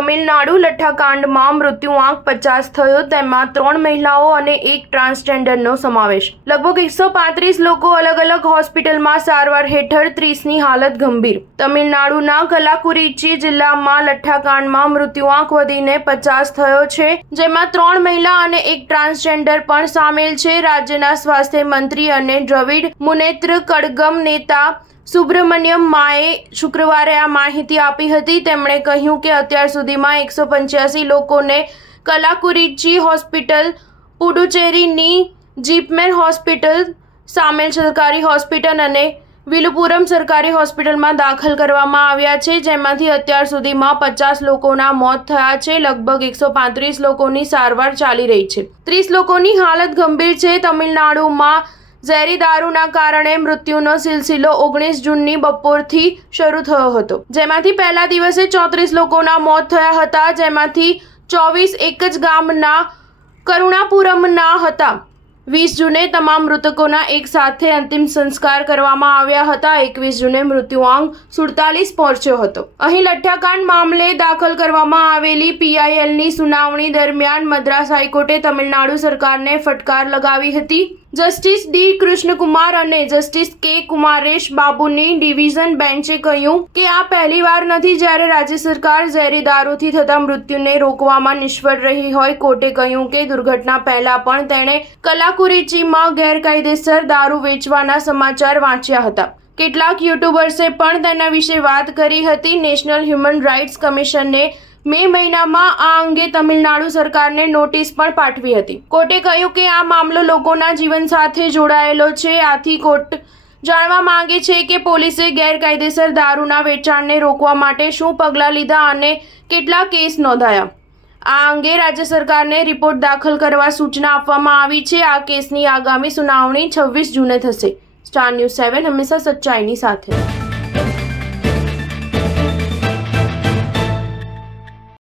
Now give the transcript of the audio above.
તમિલનાડુ લઠ્ઠાકાંડમાં મૃત્યુઆંક 50 થયો, તેમાં 3 મહિલાઓ અને 1 ટ્રાન્સજેન્ડરનો સમાવેશ। લગભગ 135 લોકો અલગ અલગ હોસ્પિટલમાં સારવાર હેઠળ, 30ની હાલત ગંભીર। તમિલનાડુના કલાકુરીચી જિલ્લામાં લઠ્ઠાકાંડમાં મૃત્યુઆંક વધીને 50 થયો છે, જેમાં 3 મહિલા અને 1 ટ્રાન્સજેન્ડર પણ સામેલ છે। રાજ્યના સ્વાસ્થ્ય મંત્રી અને દ્રવિડ મુનેત્ર કડગમ નેતા સુબ્રમણ્યમ માએ શુક્રવારે આ માહિતી આપી હતી। તેમણે કહ્યું કે અત્યાર સુધીમાં 185 લોકોને કલાકુરીચી હોસ્પિટલ, પુડુચેરીની જીપમેર હોસ્પિટલ સામેલ સરકારી હોસ્પિટલ અને વિલુપુરમ સરકારી હોસ્પિટલમાં દાખલ કરવામાં આવ્યા છે, જેમાંથી અત્યાર સુધીમાં 50 લોકોના મોત થયા છે। લગભગ 135 લોકોની સારવાર ચાલી રહી છે, 30 લોકોની હાલત ગંભીર છે। તમિલનાડુમાં ઝેરી દારૂના કારણે મૃત્યુનો સિલસિલો 19 જૂનની બપોરથી શરૂ થયો હતો, જેમાંથી પહેલા દિવસે 34 લોકોના મોત થયા હતા, જેમાંથી 24 એક જ ગામના કરુણાપુરમના હતા। 20 જૂને તમામ મૃતકોના એક સાથે અંતિમ સંસ્કાર કરવામાં આવ્યા હતા। 21 જૂને મૃત્યુઆંક 47 પહોંચ્યો હતો। અહીં લઠ્ઠાકાંડ મામલે દાખલ કરવામાં આવેલી PILની સુનાવણી દરમિયાન મદ્રાસ હાઈકોર્ટે તમિલનાડુ સરકારને ફટકાર લગાવી હતી। Justice D. કૃષ્ણકુમાર અને જસ્ટિસ K. કુમારેશ બાબુની ડિવિઝન બેન્ચે કહ્યું કે આ પહેલીવાર નથી જ્યારે રાજ્ય સરકાર ઝેરી દારૂથી થતા મૃત્યુને રોકવામાં નિષ્ફળ રહી હોય। કોર્ટે કહ્યું કે દુર્ઘટના પહેલા પણ તેણે કલાકુરીચીમાં ગેરકાયદેસર દારૂ વેચવાના સમાચાર વાંચ્યા હતા। કેટલાક યુટ્યુબર્સે પણ તેના વિશે વાત કરી હતી। નેશનલ હ્યુમન રાઇટ્સ કમિશને મે મહિનામાં આ અંગે તમિલનાડુ સરકારને નોટિસ પણ પાઠવી હતી। કોર્ટે કહ્યું કે આ મામલો લોકોના જીવન સાથે જોડાયેલો છે, આથી કોર્ટ જાણવા માંગે છે કે પોલીસે ગેરકાયદેસર દારૂના વેચાણને રોકવા માટે શું પગલાં લીધા અને કેટલા કેસ નોંધાયા। આ અંગે રાજ્ય સરકારને રિપોર્ટ દાખલ કરવા સૂચના આપવામાં આવી છે। આ કેસની આગામી સુનાવણી 26 જૂને થશે। સ્ટાર ન્યૂઝ 7 હંમેશા સચ્ચાઈની સાથે।